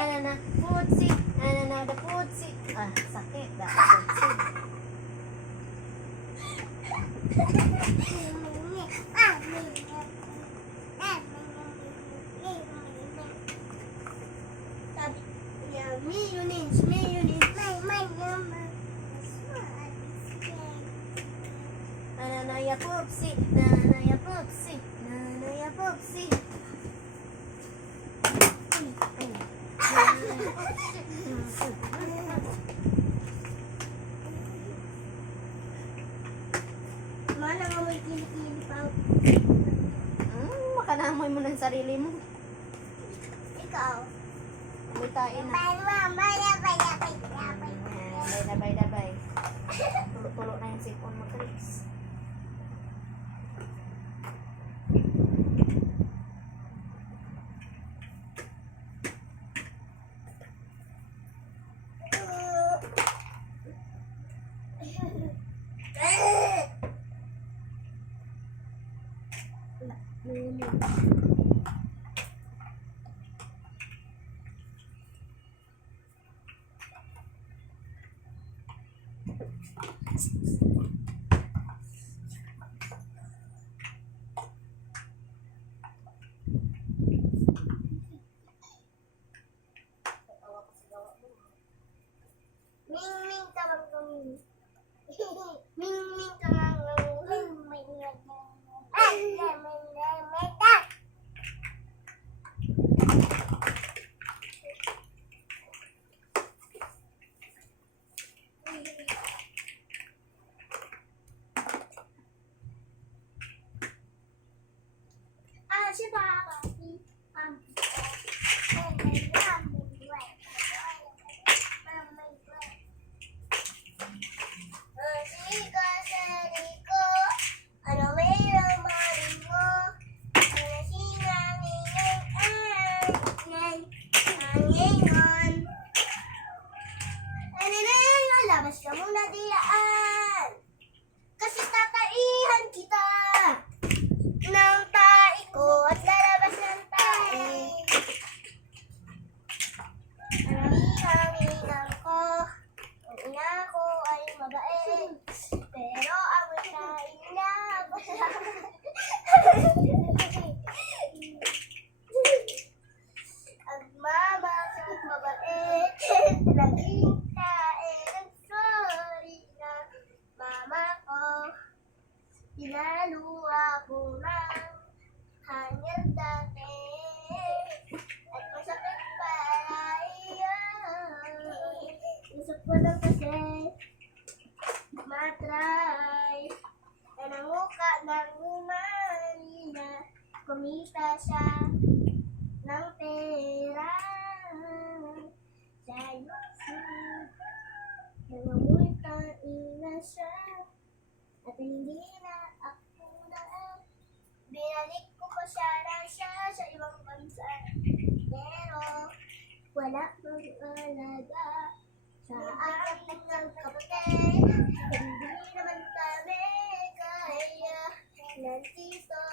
Nanana, putsi. Nanana, da putsi. Ah, sakit. Da putsi. Sabi niya, mayonnaise, mayonnaise. Nananaya pupsi. Nananaya pupsi. Nananaya pupsi. Mana nga may kilikili pa. Makanamoy mo ng sarili mo. Ikaw. Bumitain na. Dabay. Tulo-tulo na yung sipon mo, Chris. Ming ka bang gawin? Ming ka bang gawin? Siya ba ako? Labas ka muna diyan. Kasi tataihan kita ng tae ko at lalabas ng tae. Hangin ko, ang ina ko ay mabait, pero ang tae na ang mama ko mabait, naging tae ng sorry na mama ko. Pinaluwa ko ng hangin dati at masakit para iyan. Gusto ko lang kasi matry na nanguka ng umali na kumita siya ng pera sa YouTube. Nangamulta ina siya at hindi na ako na binalik ko pa siya sa ibang bansa. Pero wala pang alaga sa aking ng kapatid. Hindi naman kami kaya nandito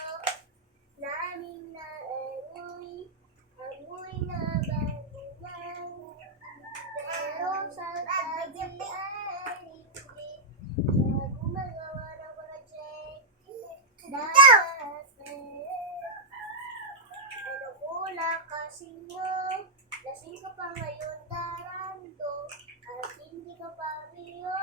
namin na amoy na bangunan. Pero sa tabi ay hindi siya gumagawa ng project. Dati ano pula kasi mo, lasing ka pa ngayon darando at hindi ka pa rio.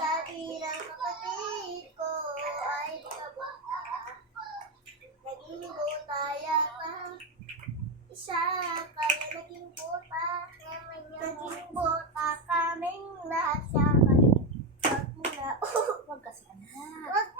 Sabi ng kapatid ko ay di ka ba naging botaya ka. Isa kaya naging bota, naging bota kaming lahat sa pagmula. Huwag kasi anak. Wag